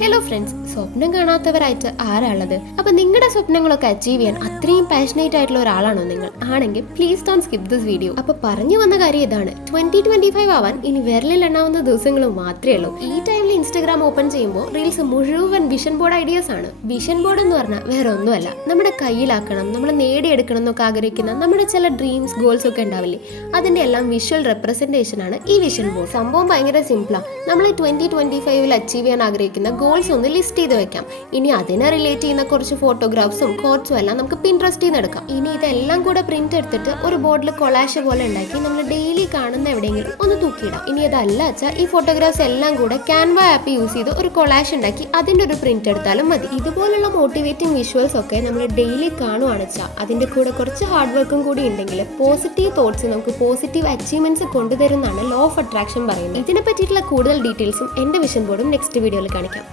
Hello friends, സ്വപ്നം കാണാത്തവരായിട്ട് ആരാളുള്ളത്? അപ്പൊ നിങ്ങളുടെ സ്വപ്നങ്ങളൊക്കെ അച്ചീവ് ചെയ്യാൻ അത്രയും പാഷനേറ്റ് ആയിട്ടുള്ള ഒരാളാണോ നിങ്ങൾ? ആണെങ്കിൽ please don't skip this video. അപ്പൊ പറഞ്ഞു വന്ന കാര്യം ഇതാണ്, 2025 ആവാൻ ഇനി വിരലിൽ എണ്ണാവുന്ന ദിവസങ്ങൾ മാത്രമേ ഉള്ളൂ. ഈ ടൈമിൽ ഇൻസ്റ്റഗ്രാം ഓപ്പൺ ചെയ്യുമ്പോൾ റീൽസ് മുഴുവൻ വിഷൻ ബോർഡ് ഐഡിയാസ് ആണ്. വിഷൻ ബോർഡ് എന്ന് പറഞ്ഞാൽ വേറെ ഒന്നുമല്ല, നമ്മുടെ കയ്യിലാക്കണം, നമ്മൾ നേടിയെടുക്കണം എന്നൊക്കെ ആഗ്രഹിക്കുന്ന നമ്മുടെ ചില ഡ്രീംസ് ഗോൾസ് ഒക്കെ ഉണ്ടാവില്ലേ, അതിന്റെ എല്ലാം വിഷ്വൽ റെപ്രസെന്റേഷൻ ആണ് ഈ വിഷൻ ബോർഡ്. സംഭവം ഭയങ്കര സിമ്പിളാ. നമ്മൾ 2025 അച്ചീവ് ചെയ്യാൻ ആഗ്രഹിക്കുന്ന ഗോൾസ് ഒന്ന് ലിസ്റ്റ് ചെയ്ത് വെക്കാം. ഇനി അതിനെ റിലേറ്റ് ചെയ്യുന്ന കുറച്ച് ഫോട്ടോഗ്രാഫ്സും കോട്സും എല്ലാം നമുക്ക് പിൻട്രസ്റ്റിൽ നിന്ന് എടുക്കാം. ഇനി ഇതെല്ലാം കൂടെ പ്രിന്റ് എടുത്തിട്ട് ഒരു ബോർഡിൽ കൊളാഷ് പോലെ ഉണ്ടാക്കി നമ്മൾ ഡെയിലി കാണുന്ന എവിടെയെങ്കിലും ഒന്ന് തൂക്കിയിടാം. ഇനി അതല്ല വെച്ചാൽ ഈ ഫോട്ടോഗ്രാഫ്സ് എല്ലാം കൂടെ ക്യാൻവ ആപ്പ് യൂസ് ചെയ്ത് ഒരു കൊളാഷ് ഉണ്ടാക്കി അതിന്റെ ഒരു പ്രിന്റ് എടുത്താലും മതി. ഇതുപോലുള്ള മോട്ടിവേറ്റിംഗ് വിഷ്വൽസ് ഒക്കെ നമ്മൾ ഡെയിലി കാണുവാണ് വെച്ചാൽ അതിന്റെ കൂടെ കുറച്ച് ഹാർഡ് വർക്കും കൂടി ഉണ്ടെങ്കിൽ പോസിറ്റീവ് തോട്ട്സ് നമുക്ക് പോസിറ്റീവ് അച്ചീവ്മെന്റ്സ് കൊണ്ടുതരുന്നതാണ് ലോ ഓഫ് അട്രാക്ഷൻ പറയുന്നത്. ഇതിനെ പറ്റിയിട്ടുള്ള കൂടുതൽ ഡീറ്റെയിൽസും എന്റെ വിഷൻ ബോർഡും നെക്സ്റ്റ് വീഡിയോയിൽ കാണിക്കാം.